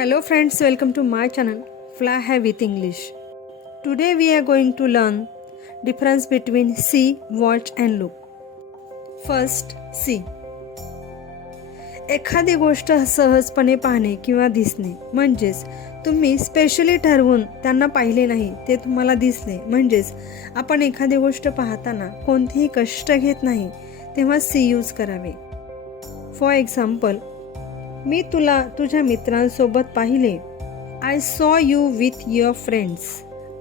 Hello friends, welcome to my channel Fly High with English. Today we are going to learn difference between see, watch and look. First, see. एखादी गोष्ट सहजपणे पाहणे किंवा दिसणे म्हणजेच तुम्ही स्पेशली ठरवून त्यांना पाहिले नाही ते तुम्हाला दिसले म्हणजेच आपण एखादी गोष्ट पाहताना कोणतेही कष्ट घेत नाही तेव्हा सी यूज करावे. फॉर एक्झाम्पल, मी तुला तुझ्या मित्रांसोबत पाहिले. I saw you with your friends.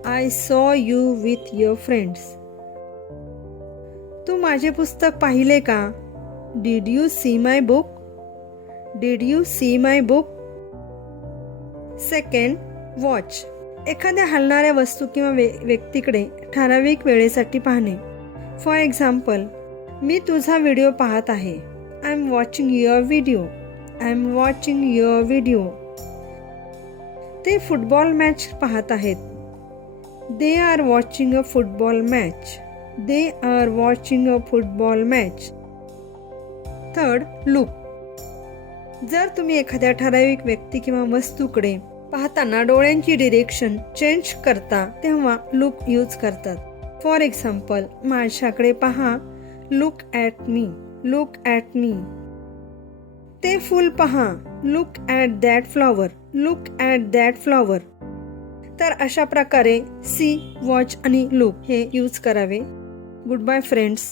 I saw you with your friends. तू माझे पुस्तक पाहिले का? Did you see my book? Did you see my book? Second, watch. एखाद्या हलणाऱ्या वस्तू किंवा व्यक्तीकडे ठराविक वेळेसाठी पाहणे. फॉर एक्झाम्पल, मी तुझा व्हिडिओ पाहत आहे. I am watching your video. I am watching your video. ते फुटबॉल मॅच पाहत आहेत. They are watching a football match. They are watching a football match. Third, look. जर तुम्ही एखाद्या ठराविक व्यक्ती किंवा वस्तूकडे पाहताना डोळ्यांची डिरेक्शन चेंज करता तेव्हा लुक यूज करतात. फॉर एक्झाम्पल, माझ्याकडे पहा. Look at me. Look at me. ते फूल पहा. Look at that flower. Look at that flower. तर अशा प्रकारे सी, वॉच आणि लुक हे यूज करावे. Good bye friends.